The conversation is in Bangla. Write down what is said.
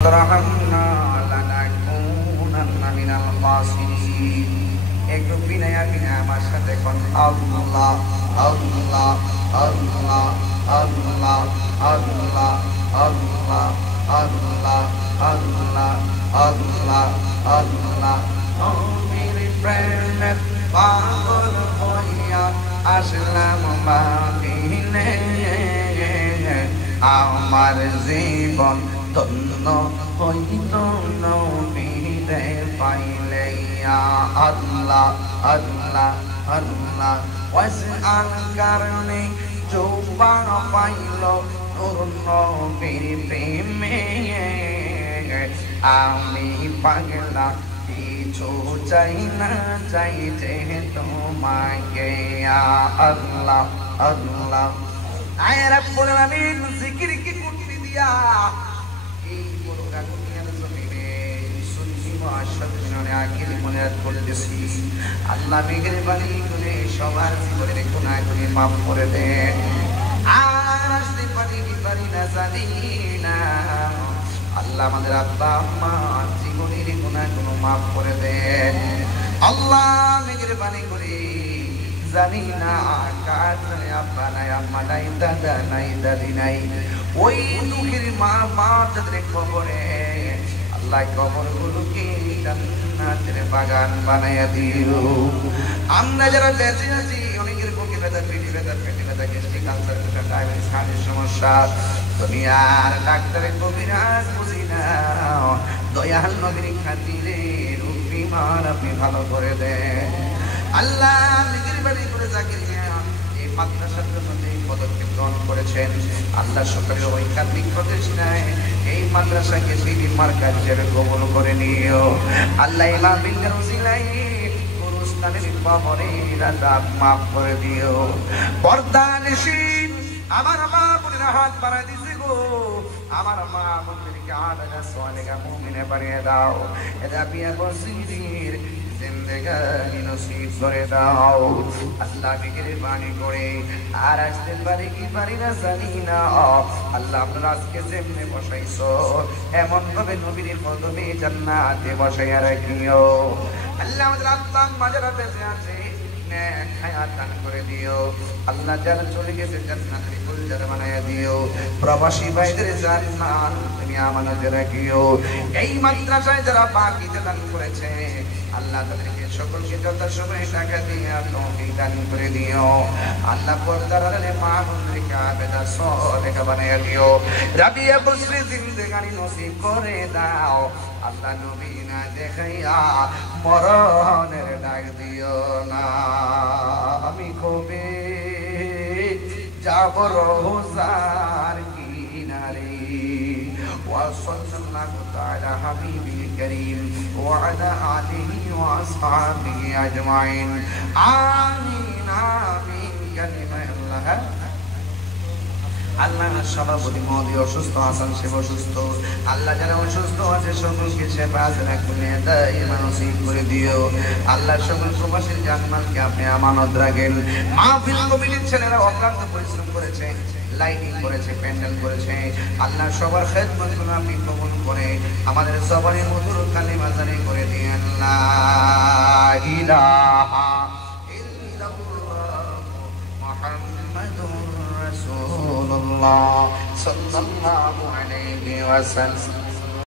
رحمنا لنكونن من الخاسرين একটু বিনয়া বিনয়া আমার সাথে কোন আল্লাহ আল্লাহ আল্লাহ আল্লাহ আল্লাহ আল্লাহ আল্লাহ আল্লাহ আল্লাহ আল্লাহ আমির প্রেমে পাগল হইয়া আসলাম মাদিনে আমার জীবন ধন্য হইত নবীরে পাইলে ইয়া আল্লাহ আল্লাহ আল্লাহ ওয়াসআল কারণে জোবা পাইল নূর নবীর প্রেমে আমি পাগলা কিছু চাই না চাইতে তোমাকে ইয়া আল্লাহ আল্লাহ আয় রাব্বুল আলামিন জিকির কি করতে দিয়া এই পুরোটা দুনিয়ার জমিনে সুন্নি মুআশশাদিনে আকিল মুনাত করতেছি আল্লাহ মেহেরবানি করে সবার জীবনের গুনাহগুলি maaf করে দেন আর আসতে পারি না জানি না আল্লাহ আমাদের আব্বা আম্মা জীবনের গুনাহগুলো maaf করে দেন আল্লাহ মেহেরবানি করে জানি না কার আব্বা নাই আম্মা নাই দাদা নাই দাদি নাই ওই দুঃখের মা যাদের কবরে আল্লাহ কবরগুলোকে জান্নাতের বাগান বানাইয়া দিও আমরা যারা বেঁচে আছি অনেকের বুকে ব্যথা পেটে ব্যথা গ্যাস্ট্রিক আলসার ডায়াবেটিস হার্টের সমস্যা দুনিয়ার ডাক্তারের কবিরাজ বুঝি না দয়াল নবীর খাতিরে রোগ বিমার আপনি ভালো করে দেন আল্লাহ মেহেরবানি করে জাকিরিয়া এই মাদ্রাসার জন্য যে পদক্ষেপ গ্রহণ করেছেন আল্লাহ সরকারের ঐকান্তিক প্রতিষ্ঠায় এই মাদ্রাসাকে সেই মার্কাজ হিসেবে কবুল করে নিও আল্লাহ ইমাম বিল্লার উসিলাই গুরুস্থানের কবরে রাজাব maaf করে দিও পর্দানিশীন আমার মা বোনের হাত বাড়ায় দিছে গো আমার মা বোনদেরকে আলাদা সোয়ালেগা মুমিনে বানিয়ে দাও এটা বিয়া বসির জিন্দেগানি নসিব করে দাও আল্লাহ মেহেরবানি করে আর আসতে পারি না জানি না আল্লাহ আপনারা আজকে যেমনে বসাইছো এমন ভাবে নবীর কদমে জান্নাতে বসাইয়া রাখিও আল্লাহ আমাদের আত্মা মাঝারা বেঁচে আছে নেক হায়াত দান করে দিও আল্লাহ যারা চলে গেছে জান্নাতের ফুলজার বানাইয়া দিও প্রবাসী ভাইদের জান্নাত তুমি আমানতে রাখিও এই মাদ্রাসায় যারা বাকিতে দান করেছে আল্লাহ তাদেরকে সকলকে যথাসময়ে টাকা দিয়ে তৌফিক দান করে দিও আল্লাহ পর্দার আড়ালে মা বোনদেরকে আবেদা সলেহা বানাইয়া দিও রাবিয়া বুসরি জিন্দেগানি নসিব করে দাও আল্লাহ নবী না দেখাইয়া মরণের ডাক দিও না আমি কবে যাব রোজার কিনারে وصلى الله تعالى حبيبي الكريم وعلى آله وأصحابه أجمعين آمين آمين كلمة الله আল্লাহ সভাপতি মহোদয় অসুস্থ আছেন সে অসুস্থ আল্লাহ যারা অসুস্থ আছে সকলকে সেবা আজরা করে দাইমান নসিব করে দিও আল্লাহ সকল প্রবাসীর জানমালকে আপনি আমানত রাখেন মাহফিল কমিটির ছেলেরা অক্লান্ত পরিশ্রম করেছে লাইটিং করেছে প্যান্ডেল করেছে আল্লাহ সবার খেদমতগুলো আপনি কবুল করে আমাদের সবারই মধুর কালিমা জারি করে দিন লা ইলাহা ইল্লাল্লাহ মুহাম্মাদুর রাসূলুল্লাহ সাল্লাল্লাহু আলাইহি ওয়াসাল্লাম